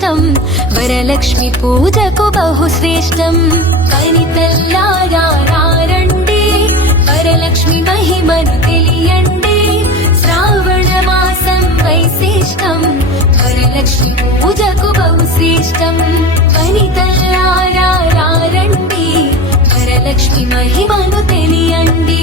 వైశిష్టం వరలక్ష్మి పూజకు బహుశ్రేష్టం. వనితల్లారా రండి వరలక్ష్మి మహిమను తెలియండి. శ్రావణ మాసం వైశిష్టం వరలక్ష్మి పూజకు బహుశ్రేష్టం. వనితల్లారా రండి వరలక్ష్మి మహిమను తెలియండి.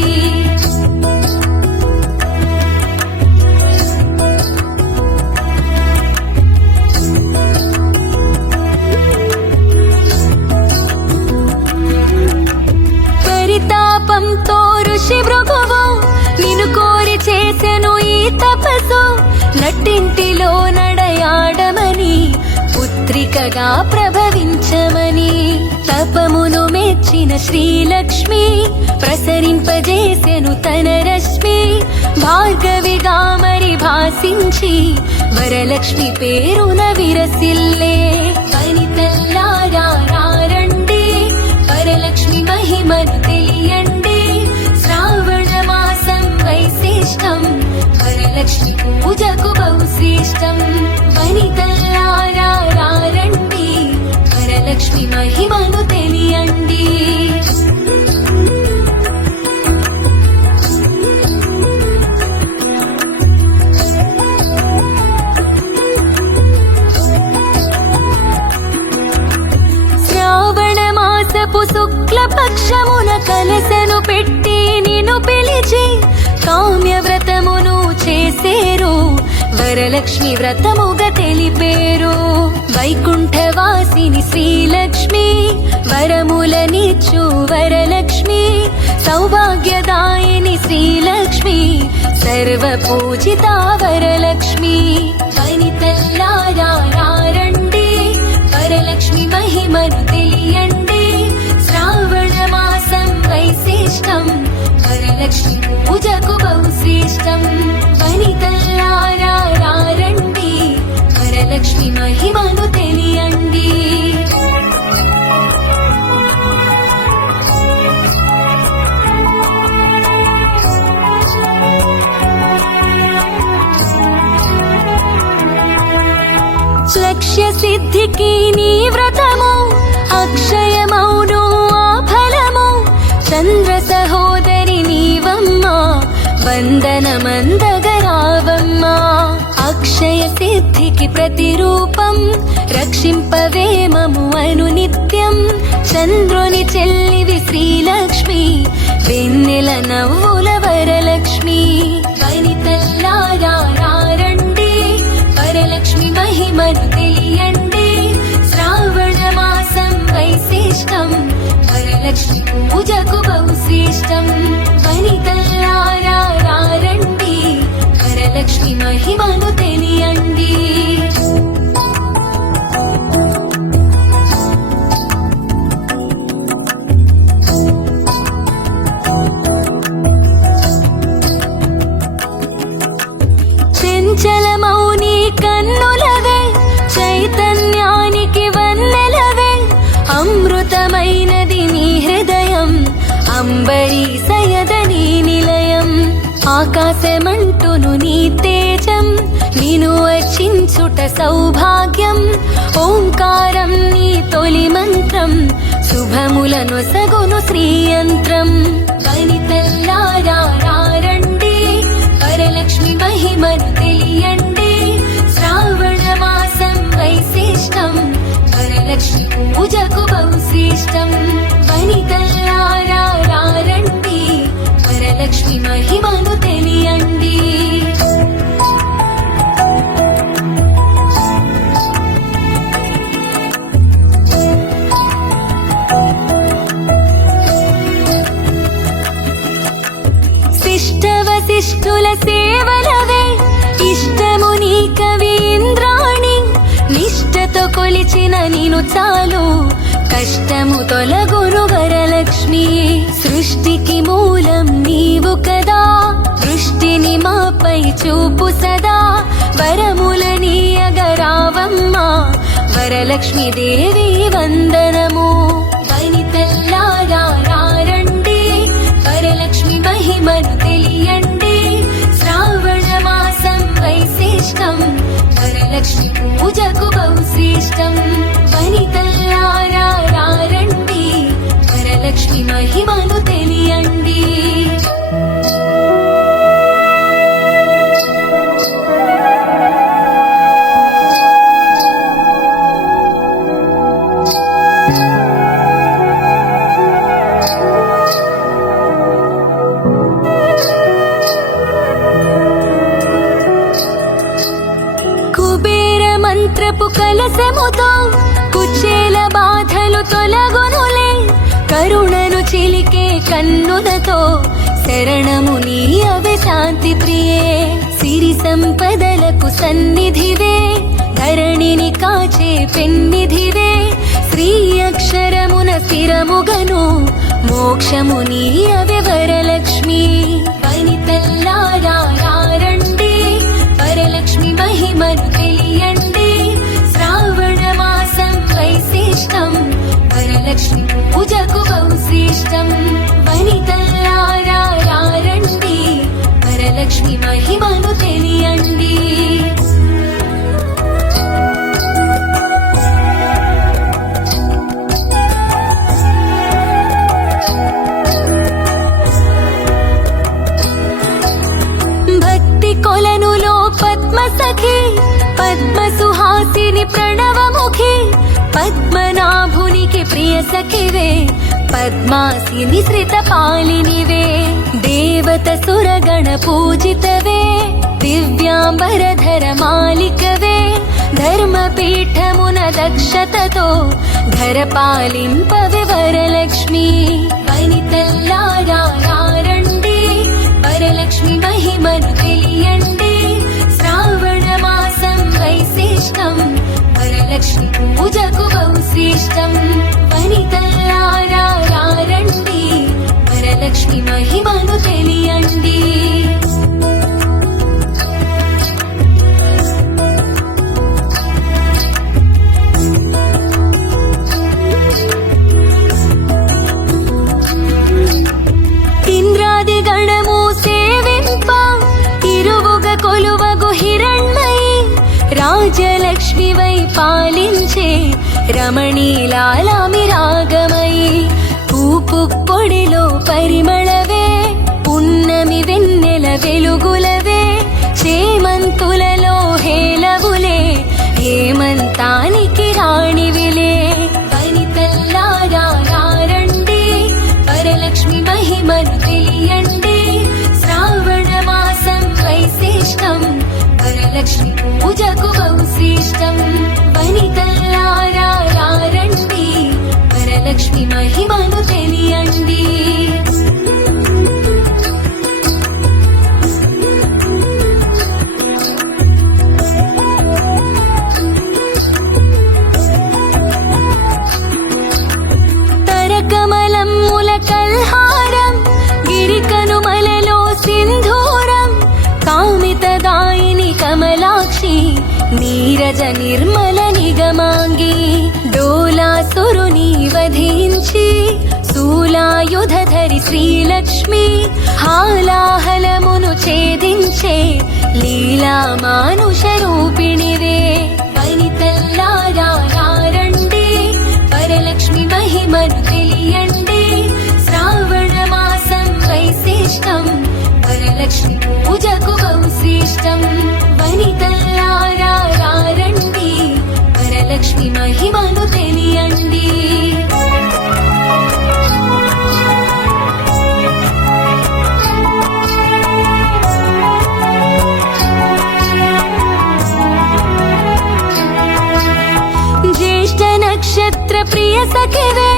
పరితాపంతో ఋషి భృగువు నిన్ను కోరి చేసెను ఈ తపస్సు. నట్టింటిలో నడయాడమని పుత్రికగా ప్రభవించమని తపమును మెచ్చిన శ్రీలక్ష్మి ప్రసరింపజేసెను తన రశ్మి. భార్గవిగా మరి భాసించి వరలక్ష్మి పేరున విరసిల్లే. వనితల్లారా రండి వరలక్ష్మి మహిమను తెలియండి. శ్రావణ మాసం వైశిష్టం వరలక్ష్మి పూజకు బహుశ్రేష్టం. వనితల్లారా రండి వరలక్ష్మి మహిమను తెలియండి. శ్రావణ మాసపు శుక్ల పక్షమున కలసను పెట్టి నిన్ను పిలిచి కామ్య వ్రతమును చేసేరు వరలక్ష్మి వ్రతముగా తెలిపేరు. వైకుంఠవాసిని శ్రీలక్ష్మి వరములనిచ్చు వరలక్ష్మి. సౌభాగ్యదాయిని శ్రీలక్ష్మి సర్వపూజిత వరలక్ష్మి. వనితల్లారా రండి వరలక్ష్మి మహిమను తెలియండి. శ్రావణ మాసం వైశిష్టం వరలక్ష్మి పూజకు బహుశ్రేష్టం. వనితల్లారా రండి వరలక్ష్మి మహిమను తెలియండి. లక్ష్య సిద్ధికి నీ వ్రతము అక్షయమౌను ఆ ఫలము. చంద్ర సహోదరి నీవమ్మా వందనమందగరావమ్మా. అక్షయ సిద్ధికి ప్రతిరూపం రక్షింపవేమము అను నిత్యం. చంద్రుని చెల్లివి శ్రీలక్ష్మి వెన్నెల నవ్వుల వరలక్ష్మి. వనితల్లారా రండి వరలక్ష్మి మహిమను తెలియండి. శ్రావణ మాసం వైశిష్టం వరలక్ష్మి పూజకు బహుశ్రేష్టం. వనితల్లారా రండి వరలక్ష్మి మహిమను తెలియండి. చంచలమౌని కన్నులవే చైతన్యానికి వన్నెలవే. అమృతమైనది నీ హృదయం అంబరీసయదని నిలయం. ఆకాశమంటును నీ తేజం నిను అర్చించుట సౌభాగ్యం. ఓంకారం నీ తొలి మంత్రం శుభములను సగును శ్రీయంత్రం. వనితల్లారా రండి వరలక్ష్మి మహిమను తెలియండి. శ్రావణ మాసం వైశిష్టం వరలక్ష్మి పూజకు బహుశ్రేష్టం. వనితల్లారా రండి వరలక్ష్మి మహిమను తెలియండి. శిష్టవశిష్ఠుల సేవలవే ఇష్టము నీ కవీంద్రాణి. నిష్టతో కొలిచిన నీను చాలు కష్టము తొలగును వరలక్ష్మి. సృష్టికి మూలం నీవు కదా దృష్టిని మాపై చూపు సదా. వరములనీయగరావమ్మా వరలక్ష్మి దేవి వందనము. వనితల్లారా రండి వరలక్ష్మి మహిమను తెలియండి. శ్రావణ మాసం వైశిష్టం వరలక్ష్మి వరలక్ష్మి పూజకు బహుశ్రేష్టం. వనితల్లారా రండి, వరలక్ష్మి మహిమను తెలియండి. మంత్రపు కలసముతో కుచేల బాధలు తొలగునులే, కరుణను చిలికే కన్నులతో శరణము నీయవే శాంతి ప్రియే. సిరి సంపదలకు సన్నిధివే, ధరణిని కాచే పెన్నిధివే. శ్రీ అక్షరమున స్థిరముగను మోక్షము నీయవే వరలక్ష్మి. వనితల్లారా రండి, వరలక్ష్మి మహిమను తెలియండి. శ్రావణ మాసం వైశిష్టం, వరలక్ష్మి పూజకు బహుశ్రేష్టం. వనితల్లారా రండి, వరలక్ష్మి మహిమను తెలియండి. భక్తి కొలనులో పద్మసఖి, పద్మ సుహాసిని ప్రణవముఖి. పద్మనాభునికి ప్రియ సఖివే, పద్మాసిని శ్రిత పాలినివే. దేవత సురగణ పూజితవే, దివ్యాంబరధర మాలికవే. ధర్మపీఠమున దక్షతతో ధర పాలింపవే వరలక్ష్మి. వనితల్లారా రండి, వరలక్ష్మి మహిమను తెలియండి. శ్రావణ మాసం వైశిష్టం, వరలక్ష్మి పూజకు బహుశ్రేష్టం. వనితల్లారా రండి, వరలక్ష్మి మహిమను తెలియండి. ఇంద్రాది గణము సేవింప, ఇరువుగ కొలువగు హిరణ్మయి. రాజలక్ష్మి వై పాలించే రమణీలాలామి రాగమయి. పూపు పొడిలో పరిమళవే, పున్నమి వెన్నెల వెలుగులవే. చేమంతులలో హేలవులే, హేమంతానికి రాణివిలే. వనితల్లారా రండి, వరలక్ష్మి మహిమను తెలియండి. శ్రావణ మాసం వైశిష్టం, వరలక్ష్మి పూజకు బహుశ్రేష్టం. వనితల్లారా రండి, వరలక్ష్మి మహిమను తెలియండి. తరకమలమ్ముల కల్హారం, గిరికనుమలలో సింధూరం. కామితదాయిని కమలాక్షి, నీరజ నిర్మల నిగమాంగి. డోలాసురుని వధించి శూలాయుధరి శ్రీలక్ష్మి. హాలాహలమును ఛేదించే లీలా మానుష రూపిణివే. వనితల్లారా రండి, వరలక్ష్మి మహిమను తెలియండి. శ్రావణ మాసం వైశిష్టం, వరలక్ష్మి పూజకు బహుశ్రేష్టం. వనితల్లారా రండి, వరలక్ష్మి మహిమను తెలియండి. జ్యేష్ఠ నక్షత్ర ప్రియ సఖివే,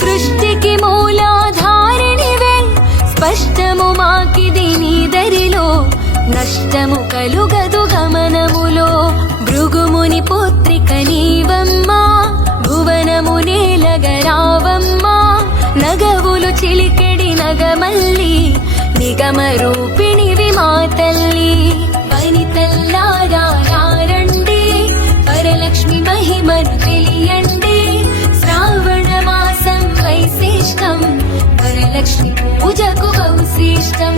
సృష్టికి మూలాధారిణివే. స్పష్టము మాకిది నీ దరిలో, నష్టము కలుగదు గమనములో. భృగుముని పుత్రిక నీవమ్మా, భువనము నేలగరావమ్మా. నగవులు చిలికెడి నగమల్లి, నిగమ రూపిణివి మా తల్లి. వనితల్లారా రండి, వరలక్ష్మి మహిమను తెలియండి. శ్రావణ మాసం వైశిష్టం, వరలక్ష్మి పూజకు బహుశ్రేష్టం.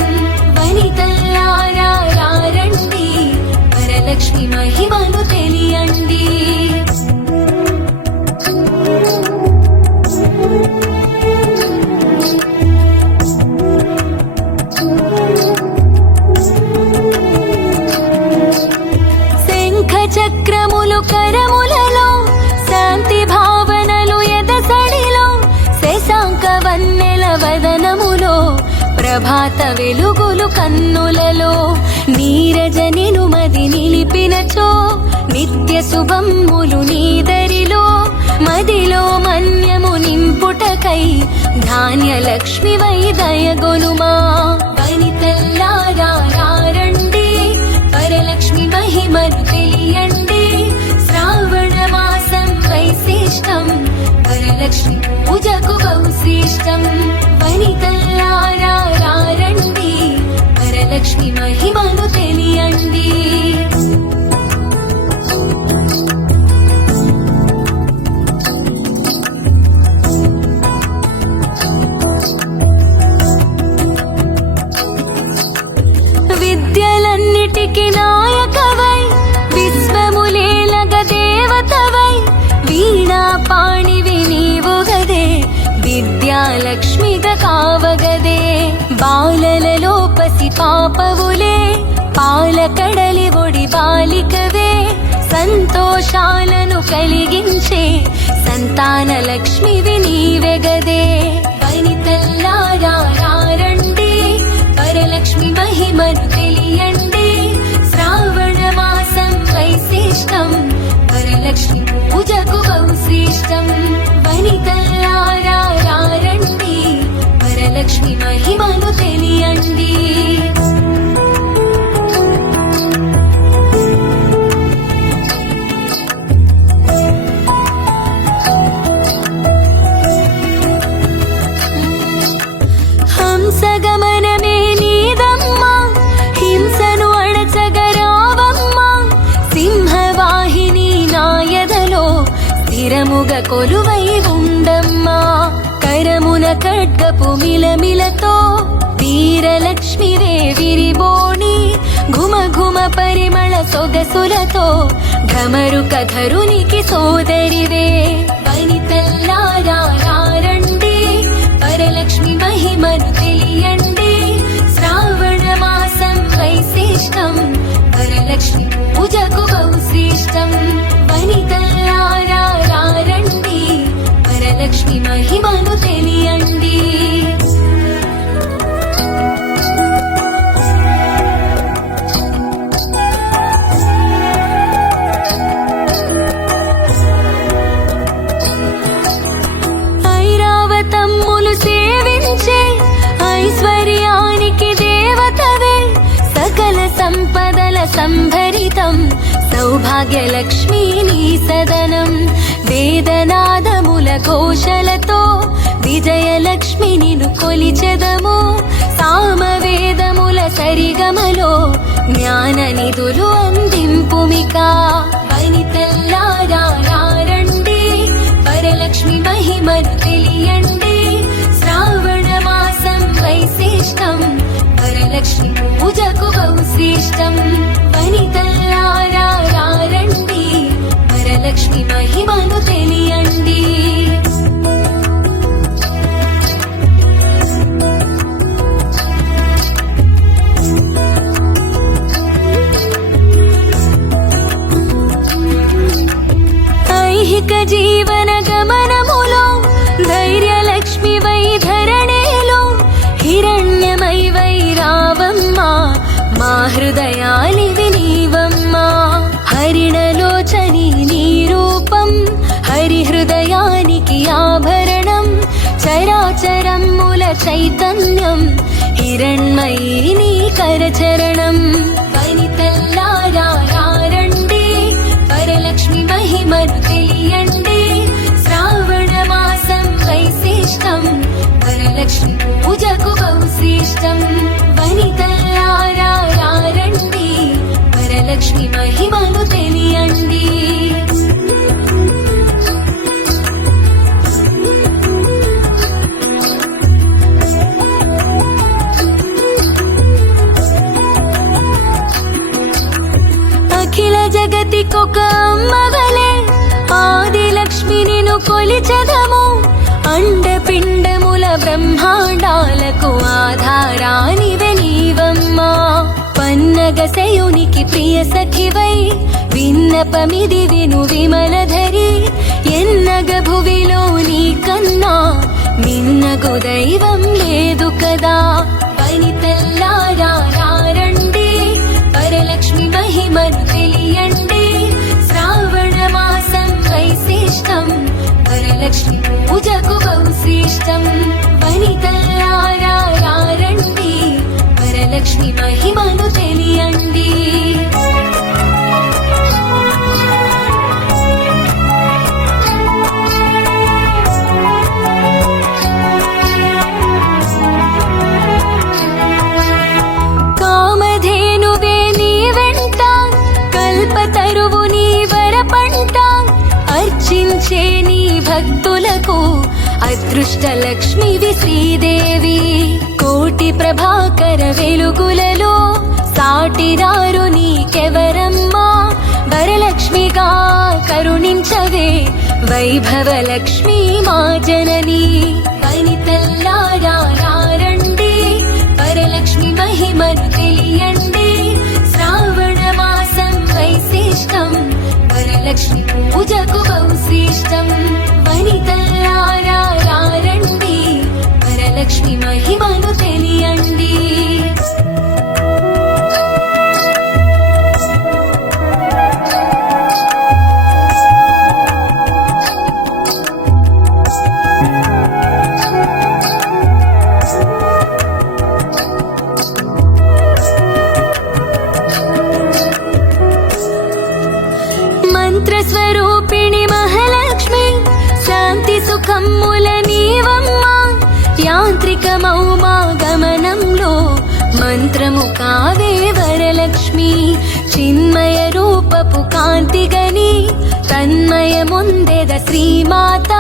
వనితల్లారా రండి, వరలక్ష్మి మహిమను తెలియండి. ప్రభాత వెలుగులు కన్నులలో నీరజనిను మది నిలిపినచో నిత్య శుభమ్ములు నీదరిలో మదిలో మన్యము నింపుటకై ధాన్యలక్ష్మి వై దయగొనుమా వనితల్లారా రండి వరలక్ష్మి మహిమను తెలియండి శ్రావణ మాసం వైశిష్టం వరలక్ష్మి పూజకు బహుశ్రేష్టం వనితల్లారా రండి వరలక్ష్మి మహిమను తెలియండి విద్యలన్నిటికి నాయకవై విశ్వములేలగ దేవతవై వీణా పాణివి నీవు గదే విద్యాలక్ష్మిగా కావగదే బాలలలో పసి పాపవులే పాలకడలి ఒడి బాలికవే సంతోషాలను కలిగించే సంతాన లక్ష్మివి నీవెగదే వనితల్లారా రండి వరలక్ష్మి మహిమను తెలియండి శ్రావణ మాసం వైశిష్టం వరలక్ష్మి పూజకు బహుశ్రేష్టం వనితల్లారా రండి వరలక్ష్మి మహిమను తెలియండి హంసగమనమే నీదమ్మా హింసను అణచగరావమ్మా సింహవాహిని నాయదలో స్థిరముగా కొలువై ఉండమ్మా కరమున ఖడ్గపు మిలమిలతో వీరలక్ష్మివే విరిబోణి ఘుమ ఘుమ పరిమళ సొగసులతో ఢమరుక ధరునికి సోదరివే వనితల్లారా రండి వరలక్ష్మి మహిమను తెలియండి శ్రావణ మాసం వైశిష్టం వరలక్ష్మి పూజకు బహుశ్రేష్టం వనితల్లారా రండి వరలక్ష్మి మహిమను తెలియండి ఐరావతమ్ములు సేవించే ఐశ్వర్యానికి దేవతవే సకల సంపదల సంభరితం సౌభాగ్యలక్ష్మీ నీ సదనం వేదనాదముల ఘోషలతో విజయలక్ష్మి నిను కొలిచెదము సామవేదముల సరిగమలో జ్ఞాన నిధులు అందింపుమిక వనితల్లారా రండి వరలక్ష్మి మహిమను తెలియండి శ్రావణ మాసం వైశిష్టం వరలక్ష్మి పూజకు బహుశ్రేష్టం వనితల్లారా రండి వరలక్ష్మి మహిమను తెలియండి ఐహిక జీవన గమనములో ధైర్యలక్ష్మి వై ధరణేలో హిరణ్యమై వై రావమ్మా మా హృదయాలివి నీవమ్మా హరిణలోచని నీ రూపం హరి హృదయానికి ఆభరణం చరాచరమ్ముల చైతన్యం హిరణ్మయీ నీ కరచరణం వనితల్లారా రండి వరలక్ష్మి మహిమను తెలియండి శ్రావణ మాసం వైశిష్టం వరలక్ష్మి పూజకు బహుశ్రేష్టం వనితల్లారా రండి వరలక్ష్మి మహిమను తెలియండి అఖిల జగతికొక అమ్మవలే ఆదిలక్ష్మి నిను కొలిచెదము అండపిండముల బ్రహ్మాండాలకు ఆధారానివే నీవమ్మా పన్నగశయునికి ప్రియ సఖివై విన్నపమిది విను విమలధరి ఎన్నగ భువిలో నీ కన్నా మిన్నగు దైవం లేదు కదా కరుణించే నీ భక్తులకు అదృష్ట లక్ష్మివి శ్రీదేవి. కోటి ప్రభాకర వెలుగులలో సాటిరారు నీకెవరమ్మా, వరలక్ష్మిగా కరుణించవే వైభవ లక్ష్మి మా జనని. వనితల్లారా రండి, వరలక్ష్మి మహిమను తెలియండి. శ్రావణ మాసం వైశిష్టం, వరలక్ష్మి పూజకు బహుశ్రేష్టం. వనితల్లారా రండి, వరలక్ష్మి మహిమను తెలియండి. మంత్రస్వరూపిణి మహాలక్ష్మి, శాంతి సుఖమ్ముల నీవమ్మా. యాంత్రికమౌ మా గమనంలో మంత్రము కావే వరలక్ష్మి. చిన్మయ రూపపు కాంతిగని తన్మయముందెద శ్రీమాత.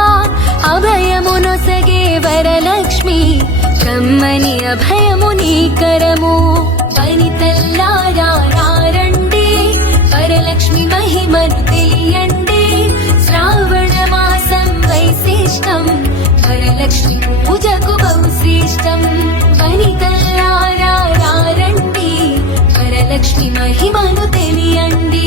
అభయమునొసగే వరలక్ష్మి, కమ్మని అభయము నీకరము. వనితల్లారా రండి, వరలక్ష్మి మహిమను తెలియండి. శ్రావణ మాసం వైశిష్టం, వరలక్ష్మి పూజకు బహుశ్రేష్టం. వనితల్లారా రండి, వరలక్ష్మి మహిమను తెలియండి.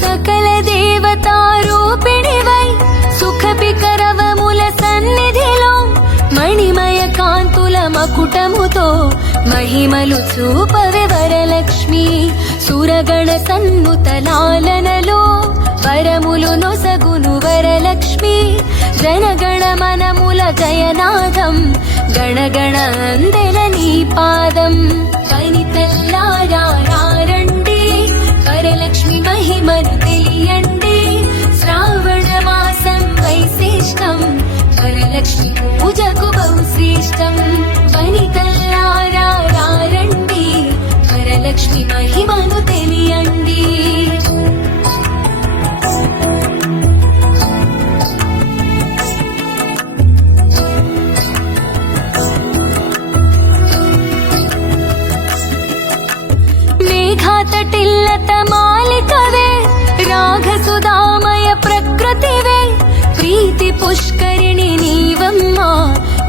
సకల దేవతారూపిణివై సుఖపికరవముల సన్నిధిలో మణిమయ కాంతుల మకుటముతో మహిమలు చూపవే వరలక్ష్మి. సురగణ సన్నుత లాలనలో వరములు నొసగును వరలక్ష్మి. జనగణ మనముల జయనాదం, గణగణ అందెల నీ పాదం. వనితల్లారా రండి, వరలక్ష్మి మహిమను తెలియండి. శ్రావణ మాసం వైశిష్టం, వరలక్ష్మి పూజకు బహుశ్రేష్టం. వనితల్లారా రండి, వరలక్ష్మి మహిమను తెలియండి. మేఘాతటిల్లత మాలికవే, రాఘసుధామయ ప్రకృతివే. ప్రీతి పుష్కరిణి నీవమ్మా,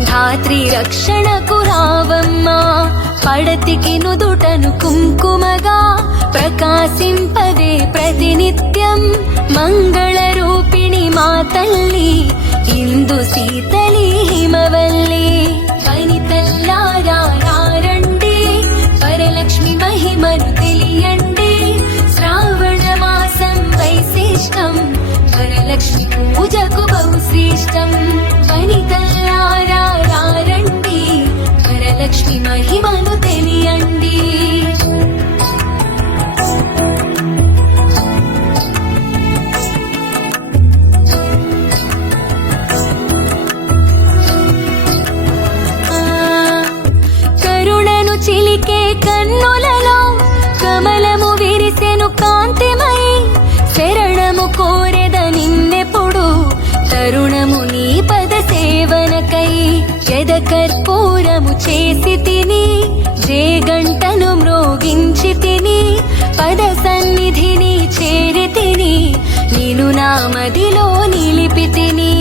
ధాత్రి రక్షణకు రావమ్మా. పడతికి నుదుటను కుంకుమగా ప్రకాశింపవే ప్రతినిత్యం. మంగళ రూపిణి మా తల్లి, ఇందు శీతలి హిమవల్లి. వనితల్లారా రండి, వరలక్ష్మి మహిమను తెలియండి. శ్రావణ మాసం వైశిష్టం, వరలక్ష్మి పూజకు బహుశ్రేష్టం. వనితల్లారా రండి, వరలక్ష్మి మహిమను తెలియండి. కరుణను చిలికే కన్నులలో కమలము విరిసెను కాంతిమై. శరణము కోరెద నిన్నెప్పుడు, తరుణము నీ పద సేవనకై. ఎద కర్పూరము చేసి తిని, జేగంటను మ్రోగించి తిని. పద సన్నిధిని చేరి తిని, నిను నా మదిలో నిలిపి తిని.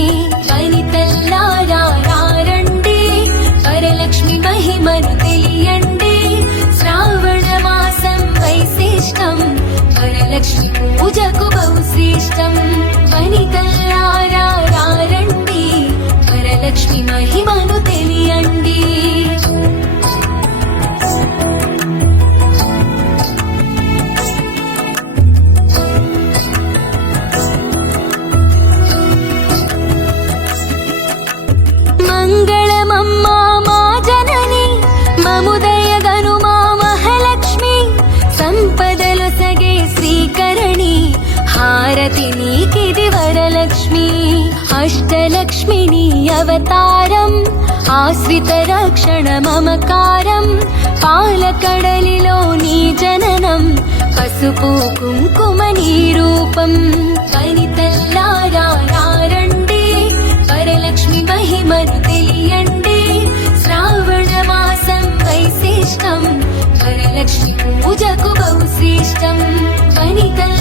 వనితల్లారా రండి, వరలక్ష్మి మహిమను తెలియండి. శ్రావణ మాసం వైశిష్టం, వరలక్ష్మి పూజకు బహుశ్రేష్టం. వనితల్లారా రండి, వరలక్ష్మి మహిమను తెలియండి. మంగళమమ్మా మా జనని, మముదయగను మా మహాలక్ష్మి. సంపదలు సగే శ్రీకరణి, హారతి నీకిది వరల మహాలక్ష్మి అష్టలక్ష్మిని అవతారం ఆశ్రిత రక్షణ మమకారం పాలకడలిలో నీ జననం పసుపు కుంకుమ నీ రూపం వనితల్లారండి వరలక్ష్మి మహిమను తెలియండి శ్రావణ మాసం వైశిష్టం వరలక్ష్మి పూజకు బహు శ్రేష్టం వనితల్